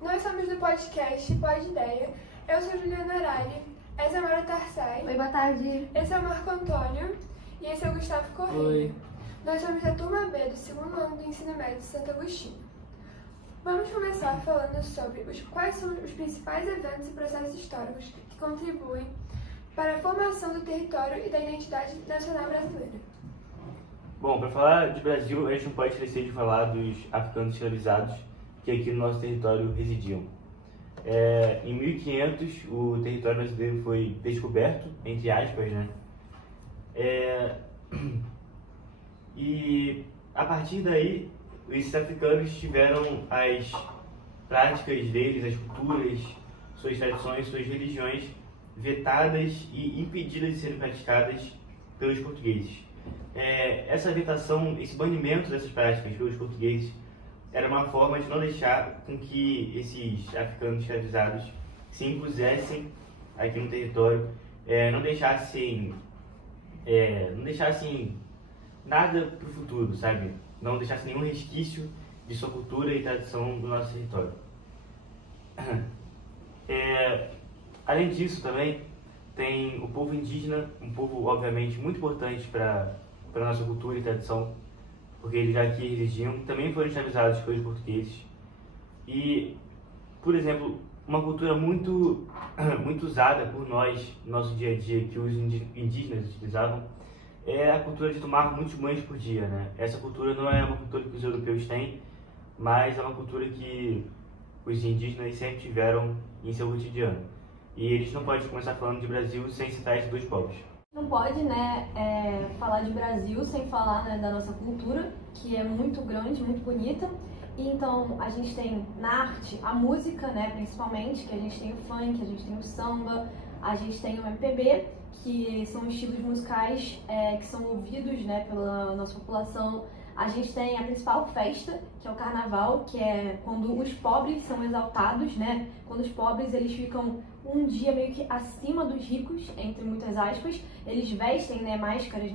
Nós somos do podcast Pod Ideia. Eu sou Juliana Arari, essa é a Mara Tarsai. Oi, boa tarde. Esse é o Marco Antônio e esse é o Gustavo Correia. Oi. Nós somos da turma B do segundo ano do ensino médio de Santo Agostinho. Vamos começar falando sobre quais são os principais eventos e processos históricos que contribuem para a formação do território e da identidade nacional brasileira. Bom, para falar de Brasil, a gente não pode esquecer de falar dos africanos escravizados que aqui no nosso território residiam. Em 1500, o território brasileiro foi descoberto, entre aspas, né? E a partir daí, esses africanos tiveram as práticas deles, as culturas, suas tradições, suas religiões vetadas e impedidas de serem praticadas pelos portugueses. Essa vetação, esse banimento dessas práticas pelos portugueses era uma forma de não deixar com que esses africanos escravizados se impusessem aqui no território, não deixassem nada para o futuro, sabe? Não deixassem nenhum resquício de sua cultura e tradição do nosso território. Além disso, também tem o povo indígena, um povo obviamente muito importante para a nossa cultura e tradição, porque eles já aqui residiam, também foram escravizados pelos portugueses. E, por exemplo, uma cultura muito usada por nós no nosso dia a dia, que os indígenas utilizavam, é a cultura de tomar muitos banhos por dia, né? Essa cultura não é uma cultura que os europeus têm, mas é uma cultura que os indígenas sempre tiveram em seu cotidiano. E eles não podem começar falando de Brasil sem citar esses dois povos. Não pode, falar de Brasil sem falar, da nossa cultura, que é muito grande, muito bonita. E então a gente tem na arte a música, principalmente, que a gente tem o funk, a gente tem o samba, a gente tem o MPB, que são estilos musicais que são ouvidos, pela nossa população. A gente tem a principal festa, que é o carnaval, que é quando os pobres são exaltados, quando os pobres eles ficam um dia meio que acima dos ricos, entre muitas aspas. Eles vestem, máscaras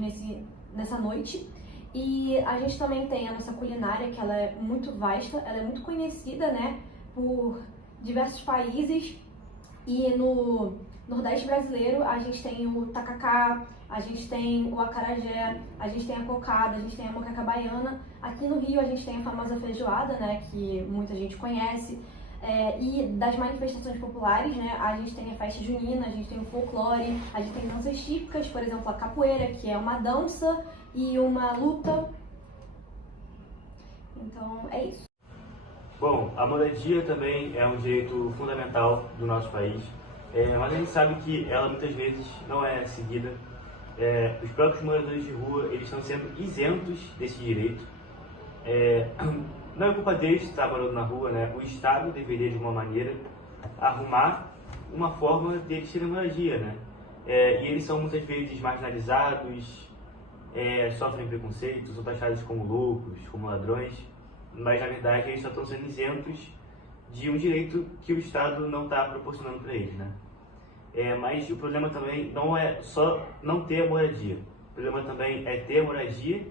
nessa noite. E a gente também tem a nossa culinária, que ela é muito vasta, ela é muito conhecida, por diversos países. E no Nordeste brasileiro a gente tem o tacacá, a gente tem o acarajé, a gente tem a cocada, a gente tem a moqueca baiana. Aqui no Rio a gente tem a famosa feijoada, que muita gente conhece. E das manifestações populares, a gente tem a festa junina, a gente tem o folclore, a gente tem danças típicas, por exemplo, a capoeira, que é uma dança e uma luta. Então, é isso. Bom, a moradia também é um direito fundamental do nosso país, mas a gente sabe que ela muitas vezes não é seguida. Os próprios moradores de rua eles estão sendo isentos desse direito. Não é culpa deles estar morando na rua, O Estado deveria, de uma maneira, arrumar uma forma deles terem moradia, E eles são muitas vezes marginalizados, sofrem preconceitos, são taxados como loucos, como ladrões, mas na verdade eles só estão sendo isentos de um direito que o Estado não está proporcionando para eles, Mas o problema também não é só não ter a moradia, o problema também é ter a moradia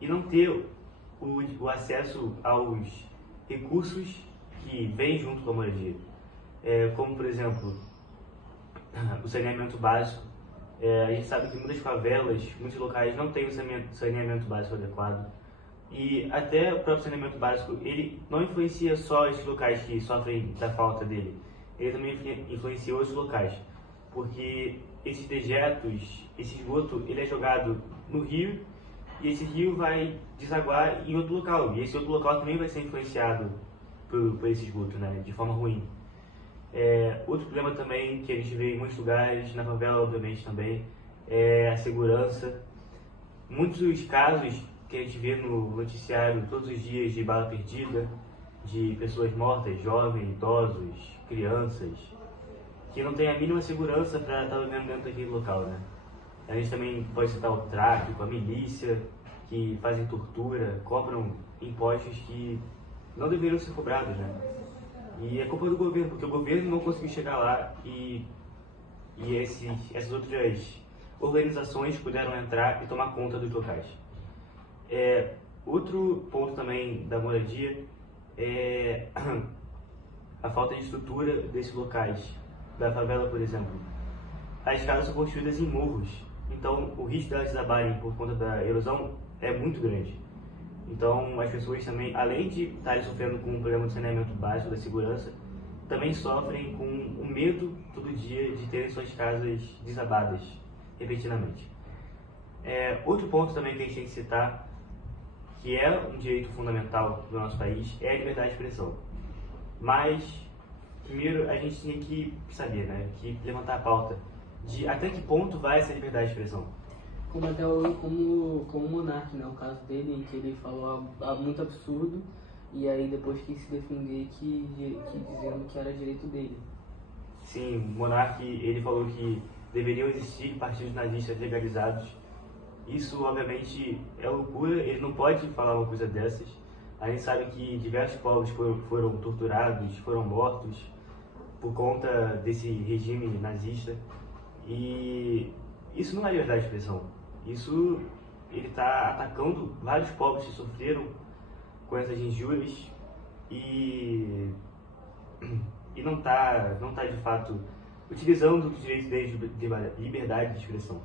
e não ter o acesso aos recursos que vêm junto com a moradia, como por exemplo o saneamento básico. A gente sabe que muitas favelas, muitos locais não têm o saneamento básico adequado, e até o próprio saneamento básico ele não influencia só esses locais que sofrem da falta dele, ele também influencia outros locais, porque esses dejetos, esse esgoto, ele é jogado no rio, e esse rio vai desaguar em outro local, e esse outro local também vai ser influenciado por esse esgoto, de forma ruim. Outro problema também que a gente vê em muitos lugares, na favela obviamente também, é a segurança. Muitos casos que a gente vê no noticiário todos os dias de bala perdida, de pessoas mortas, jovens, idosos, crianças, que não têm a mínima segurança para estar vivendo dentro daquele local, A gente também pode citar o tráfico, a milícia, que fazem tortura, cobram impostos que não deveriam ser cobrados, E é culpa do governo, porque o governo não conseguiu chegar lá e essas outras organizações puderam entrar e tomar conta dos locais. Outro ponto também da moradia é a falta de estrutura desses locais, da favela, por exemplo. As casas são construídas em morros, então o risco delas desabarem por conta da erosão é muito grande. Então as pessoas também, além de estarem sofrendo com um problema de saneamento básico da segurança, também sofrem com o medo todo dia de terem suas casas desabadas repentinamente. Outro ponto também que a gente tem que citar, que é um direito fundamental do nosso país, é a liberdade de expressão. Mas, primeiro, a gente tem que saber, né, que levantar a pauta de até que ponto vai essa liberdade de expressão. Como até como o Monark, né, o caso dele, em que ele falou muito absurdo, e aí depois quis se defender que dizendo que era direito dele. Sim, o Monark, ele falou que deveriam existir partidos nazistas legalizados. Isso, obviamente, é loucura, ele não pode falar uma coisa dessas. A gente sabe que diversos povos foram torturados, foram mortos por conta desse regime nazista. E isso não é liberdade de expressão. Isso, ele está atacando vários povos que sofreram com essas injúrias e não está de fato utilizando os direitos deles de liberdade de expressão.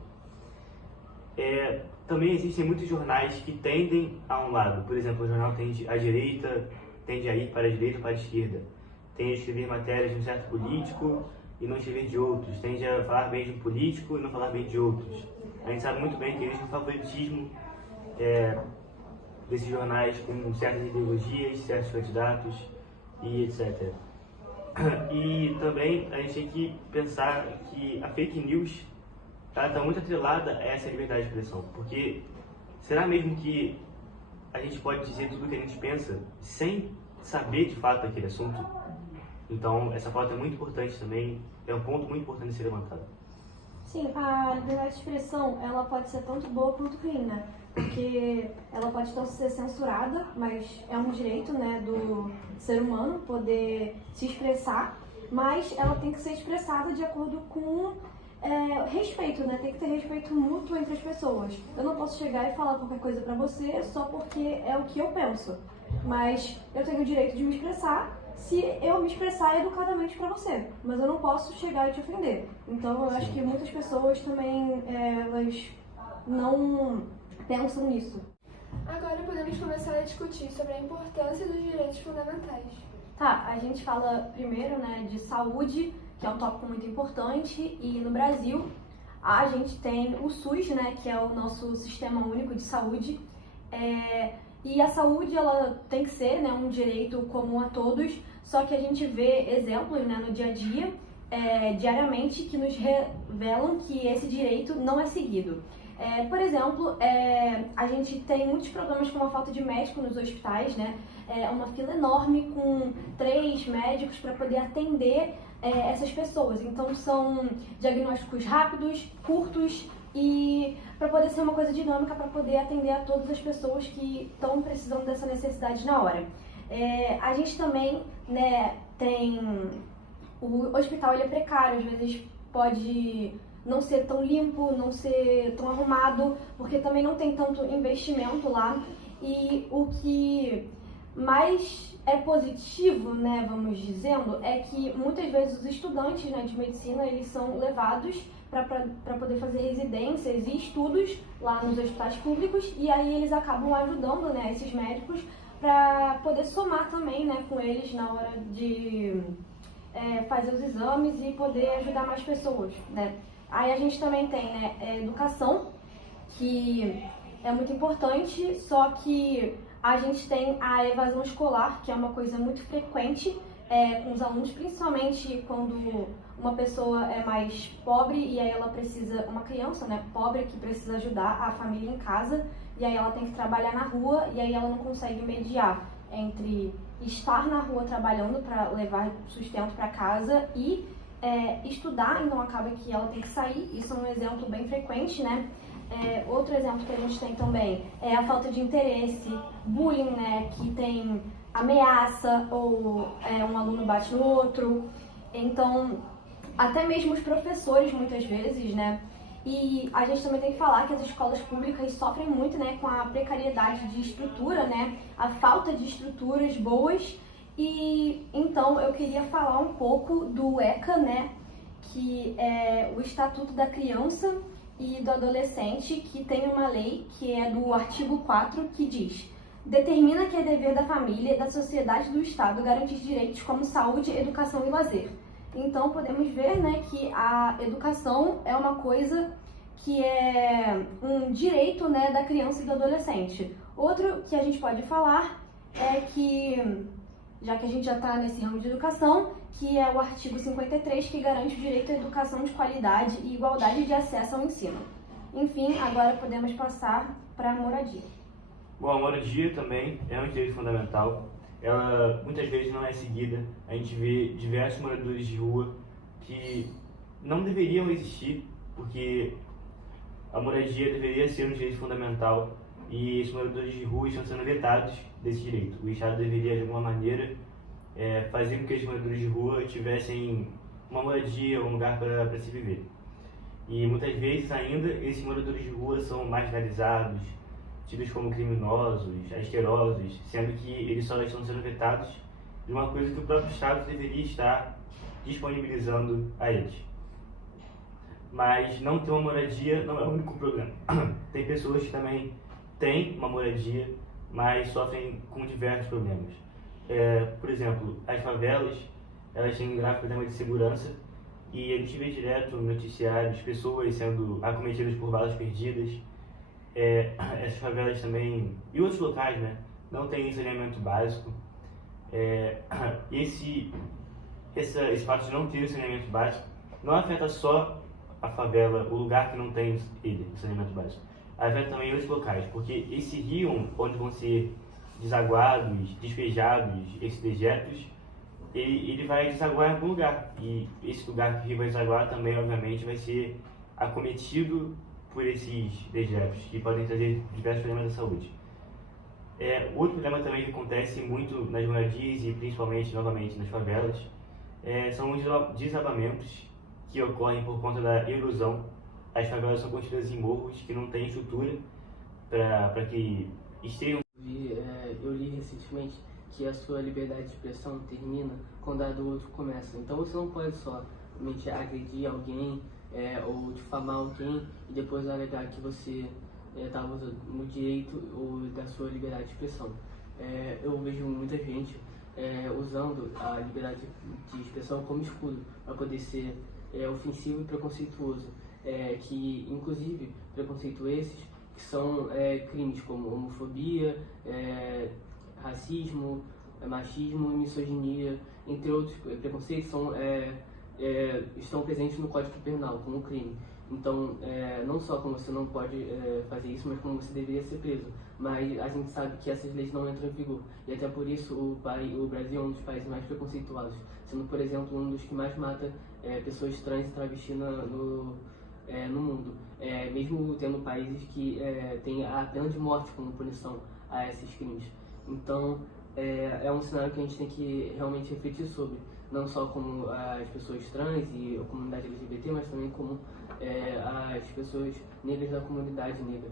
Também existem muitos jornais que tendem a um lado. Por exemplo, o jornal tende à direita, tende a ir para a direita ou para a esquerda. Tende a escrever matérias de um certo político e não escrever de outros. Tende a falar bem de um político e não falar bem de outros. A gente sabe muito bem que existe um favoritismo desses jornais com certas ideologias, certos candidatos e etc. E também a gente tem que pensar que a fake news está muito atrelada a essa liberdade de expressão, porque será mesmo que a gente pode dizer tudo o que a gente pensa sem saber de fato aquele assunto? Então essa pauta é muito importante também, é um ponto muito importante de ser levantado. Sim, a liberdade de expressão, ela pode ser tanto boa quanto ruim, né? Porque ela pode tanto ser censurada, mas é um direito, né, do ser humano poder se expressar, mas ela tem que ser expressada de acordo com respeito, né? Tem que ter respeito mútuo entre as pessoas. Eu não posso chegar e falar qualquer coisa pra você só porque é o que eu penso, mas eu tenho o direito de me expressar se eu me expressar educadamente pra você, mas eu não posso chegar e te ofender. Então eu acho que muitas pessoas também, elas não pensam nisso. Agora podemos começar a discutir sobre a importância dos direitos fundamentais. Tá, a gente fala primeiro, né, de saúde, que é um tópico muito importante, e no Brasil a gente tem o SUS, né, que é o nosso Sistema Único de Saúde, e a saúde, ela tem que ser, né, um direito comum a todos, só que a gente vê exemplos, né, no dia a dia, diariamente, que nos revelam que esse direito não é seguido. Por exemplo, a gente tem muitos problemas com a falta de médico nos hospitais, né? Uma fila enorme com 3 médicos para poder atender essas pessoas. Então são diagnósticos rápidos, curtos e para poder ser uma coisa dinâmica, para poder atender a todas as pessoas que estão precisando dessa necessidade na hora. A gente também, né, tem o hospital, ele é precário, às vezes pode não ser tão limpo, não ser tão arrumado, porque também não tem tanto investimento lá. E o que mais é positivo, né, vamos dizendo, é que muitas vezes os estudantes, né, de medicina, eles são levados para poder fazer residências e estudos lá nos hospitais públicos, e aí eles acabam ajudando, né, esses médicos para poder somar também, né, com eles na hora de fazer os exames e poder ajudar mais pessoas, né. Aí a gente também tem, né, educação, que é muito importante, só que a gente tem a evasão escolar, que é uma coisa muito frequente com os alunos, principalmente quando uma pessoa é mais pobre e aí ela precisa, uma criança, né, pobre que precisa ajudar a família em casa, e aí ela tem que trabalhar na rua e aí ela não consegue mediar entre estar na rua trabalhando para levar sustento para casa e estudar, então acaba que ela tem que sair. Isso é um exemplo bem frequente, né? Outro exemplo que a gente tem também é a falta de interesse, bullying, né? Que tem ameaça ou um aluno bate no outro. Então, até mesmo os professores muitas vezes, né? E a gente também tem que falar que as escolas públicas sofrem muito, né, com a precariedade de estrutura, né? A falta de estruturas boas E então eu queria falar um pouco do ECA, né, que é o Estatuto da Criança e do Adolescente, que tem uma lei que é do artigo 4, que diz: determina que é dever da família, da sociedade e do Estado garantir direitos como saúde, educação e lazer. Então podemos ver, né, que a educação é uma coisa que é um direito, né, da criança e do adolescente. Outro que a gente pode falar é que, já que a gente já está nesse ramo de educação, que é o artigo 53, que garante o direito à educação de qualidade e igualdade de acesso ao ensino. Enfim, agora podemos passar para a moradia. Bom, a moradia também é um direito fundamental. Ela muitas vezes não é seguida. A gente vê diversos moradores de rua que não deveriam existir, porque a moradia deveria ser um direito fundamental e esses moradores de rua estão sendo vetados desse direito. O Estado deveria, de alguma maneira, fazer com que esses moradores de rua tivessem uma moradia, um lugar para se viver. E muitas vezes ainda esses moradores de rua são marginalizados, tidos como criminosos, asquerosos, sendo que eles só estão sendo vetados de uma coisa que o próprio Estado deveria estar disponibilizando a eles. Mas não ter uma moradia não é o único problema. Tem pessoas que também têm uma moradia, mas sofrem com diversos problemas. Por exemplo, as favelas, elas têm um grave problema de segurança e a gente vê direto no noticiário pessoas sendo acometidas por balas perdidas. Essas favelas também, e outros locais, né, não têm saneamento básico. Esse fato de não ter o saneamento básico não afeta só a favela, o lugar que não tem o saneamento básico, afeta também outros locais, porque esse rio onde vão ser desaguados, despejados esses dejetos, ele vai desaguar em algum lugar, e esse lugar que o rio vai desaguar também, obviamente, vai ser acometido por esses dejetos, que podem trazer diversos problemas da saúde. Outro problema também que acontece muito nas moradias e principalmente, novamente, nas favelas, são os desabamentos que ocorrem por conta da erosão. As favelas são construídas em morros que não têm estrutura para que estejam. Eu li recentemente que a sua liberdade de expressão termina quando a do outro começa. Então você não pode somente agredir alguém ou difamar alguém e depois alegar que você estava no direito da sua liberdade de expressão. Eu vejo muita gente usando a liberdade de expressão como escudo para poder ser ofensivo e preconceituoso, que inclusive preconceito esses que são crimes como homofobia, racismo, machismo e misoginia, entre outros preconceitos, estão presentes no Código Penal como crime. Então, não só como você não pode fazer isso, mas como você deveria ser preso. Mas a gente sabe que essas leis não entram em vigor. E até por isso o Brasil é um dos países mais preconceituosos, sendo, por exemplo, um dos que mais mata pessoas trans e travestis no mundo. Mesmo tendo países que têm a pena de morte como punição a esses crimes. Então, é um cenário que a gente tem que realmente refletir sobre. Não só como as pessoas trans e a comunidade LGBT, mas também como as pessoas negras da comunidade negra,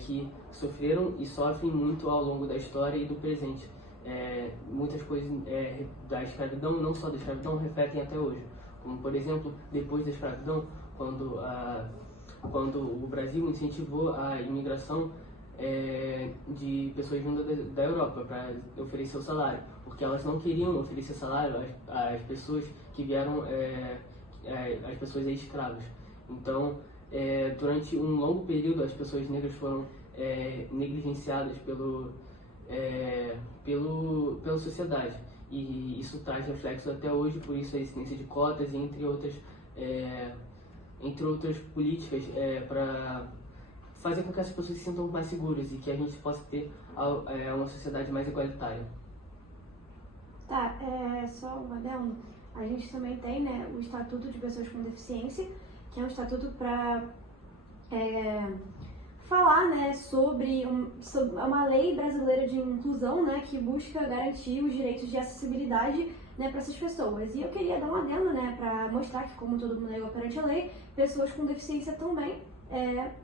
que sofreram e sofrem muito ao longo da história e do presente. Muitas coisas da escravidão, não só da escravidão, refletem até hoje. Como, por exemplo, depois da escravidão, quando o Brasil incentivou a imigração de pessoas vindas da Europa para oferecer o salário, porque elas não queriam oferecer salário às pessoas que vieram, às pessoas escravas. Então, durante um longo período, as pessoas negras foram negligenciadas pela sociedade, e isso traz reflexos até hoje. Por isso a existência de cotas, entre outras políticas para fazer com que as pessoas se sintam mais seguras e que a gente possa ter uma sociedade mais igualitária. Tá, só um adendo. A gente também tem, né, o Estatuto de Pessoas com Deficiência, que é um estatuto para falar, né, sobre uma lei brasileira de inclusão, né, que busca garantir os direitos de acessibilidade, né, para essas pessoas. E eu queria dar um adendo, né, para mostrar que, como todo mundo é igual perante a lei, pessoas com deficiência também.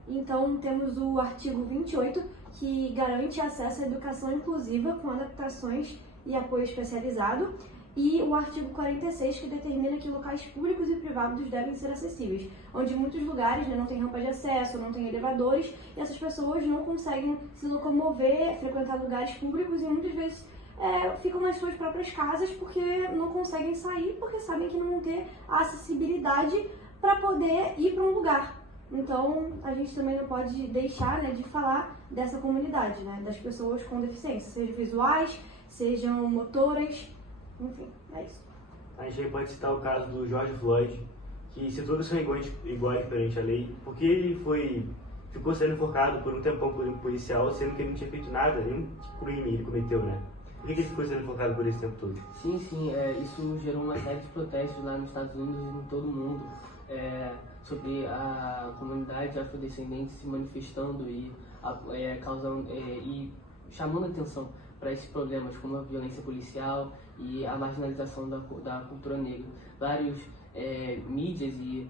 Então, temos o artigo 28, que garante acesso à educação inclusiva com adaptações e apoio especializado, e o artigo 46, que determina que locais públicos e privados devem ser acessíveis, onde muitos lugares, né, não tem rampa de acesso, não tem elevadores, e essas pessoas não conseguem se locomover, frequentar lugares públicos e muitas vezes ficam nas suas próprias casas porque não conseguem sair, porque sabem que não vão ter a acessibilidade para poder ir para um lugar. Então, a gente também não pode deixar, né, de falar dessa comunidade, né, das pessoas com deficiência, sejam visuais, sejam motoras, enfim, é isso. A gente pode citar o caso do George Floyd, que se todos são iguais perante a lei, porque ele ficou sendo enforcado por um tempão por um policial, sendo que ele não tinha feito nada, nenhum crime ele cometeu, né? Por que ele ficou sendo enforcado por esse tempo todo? Sim, isso gerou uma série de protestos lá nos Estados Unidos e em todo o mundo, sobre a comunidade afrodescendente se manifestando e chamando atenção para esses problemas como a violência policial e a marginalização da cultura negra. Vários mídias e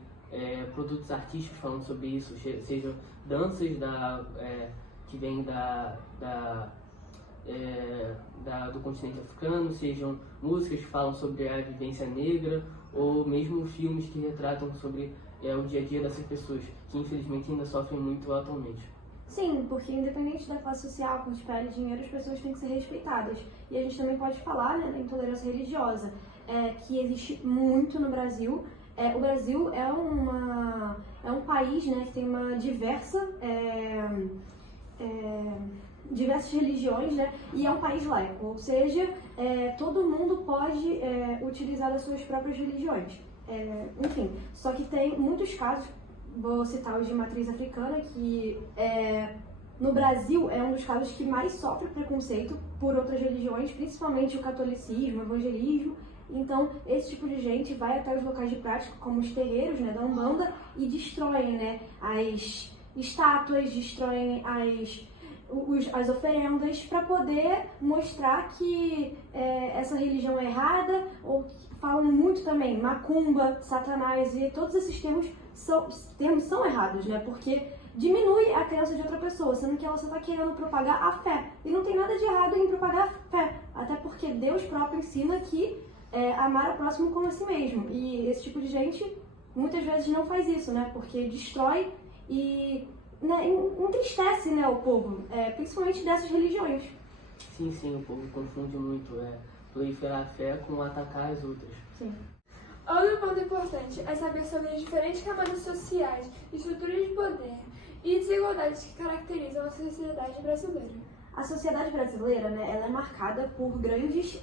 produtos artísticos falando sobre isso, sejam danças que vêm do continente africano, sejam músicas que falam sobre a vivência negra, ou mesmo filmes que retratam sobre o dia a dia dessas pessoas, que infelizmente ainda sofrem muito atualmente. Sim, porque independente da classe social, cor de pele, dinheiro, as pessoas têm que ser respeitadas. E a gente também pode falar, né, da intolerância religiosa, que existe muito no Brasil. O Brasil é um país, né, que tem uma diversas religiões, né, e é um país laico, ou seja, todo mundo pode utilizar as suas próprias religiões. Enfim, só que tem muitos casos. Vou citar os de matriz africana, que no Brasil é um dos casos que mais sofre preconceito por outras religiões, principalmente o catolicismo, o evangelismo. Então, esse tipo de gente vai até os locais de prática, como os terreiros, né, da Umbanda, e destroem, né, as estátuas, destroem as oferendas, para poder mostrar que essa religião é errada, ou falam muito também macumba, satanás, e todos esses termos são errados, né? Porque diminui a crença de outra pessoa, sendo que ela só está querendo propagar a fé. E não tem nada de errado em propagar a fé, até porque Deus próprio ensina que amar o próximo como a si mesmo. E esse tipo de gente muitas vezes não faz isso, né? Porque destrói e entristece, né, o povo, principalmente dessas religiões. Sim, o povo confunde muito proliferar a fé com atacar as outras. Sim. Outro ponto importante é saber sobre as diferentes camadas sociais, estruturas de poder e desigualdades que caracterizam a sociedade brasileira. A sociedade brasileira, né, ela é marcada por grandes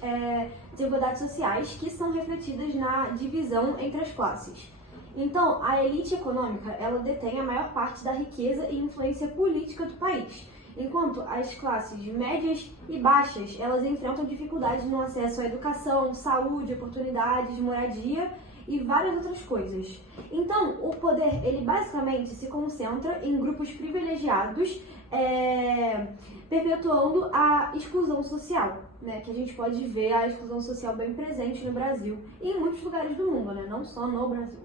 desigualdades sociais que são refletidas na divisão entre as classes. Então, a elite econômica, ela detém a maior parte da riqueza e influência política do país, enquanto as classes médias e baixas, elas enfrentam dificuldades no acesso à educação, saúde, oportunidades, moradia e várias outras coisas. Então, o poder, ele basicamente se concentra em grupos privilegiados, perpetuando a exclusão social, né? Que a gente pode ver a exclusão social bem presente no Brasil e em muitos lugares do mundo, né? Não só no Brasil.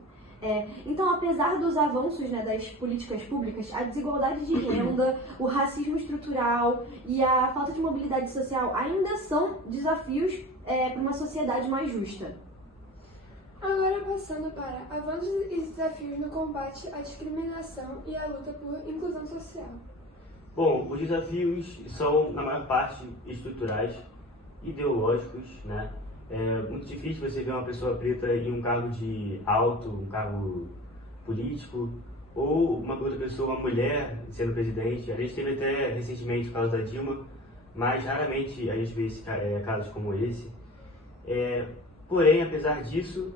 Então, apesar dos avanços, né, das políticas públicas, a desigualdade de renda, o racismo estrutural e a falta de mobilidade social ainda são desafios para uma sociedade mais justa. Agora passando para avanços e desafios no combate à discriminação e à luta por inclusão social. Bom, os desafios são, na maior parte, estruturais, ideológicos, né? É muito difícil você ver uma pessoa preta em um cargo um cargo político, ou uma outra pessoa, uma mulher, sendo presidente. A gente teve até recentemente o caso da Dilma, mas raramente a gente vê casos como esse. Porém, apesar disso,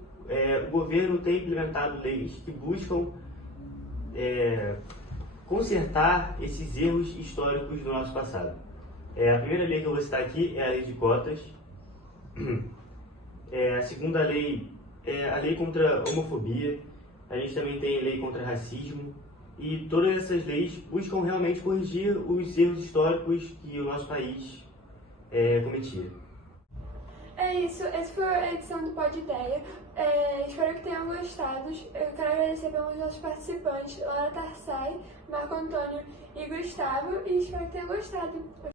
o governo tem implementado leis que buscam consertar esses erros históricos do nosso passado. A primeira lei que eu vou citar aqui é a lei de cotas. A segunda lei é a lei contra a homofobia. A gente também tem a lei contra racismo. E todas essas leis buscam realmente corrigir os erros históricos que o nosso país cometia. É isso, essa foi a edição do Pod Ideia. Espero que tenham gostado. Eu quero agradecer pelos nossos participantes, Laura Tarsai, Marco Antônio e Gustavo, e espero que tenham gostado.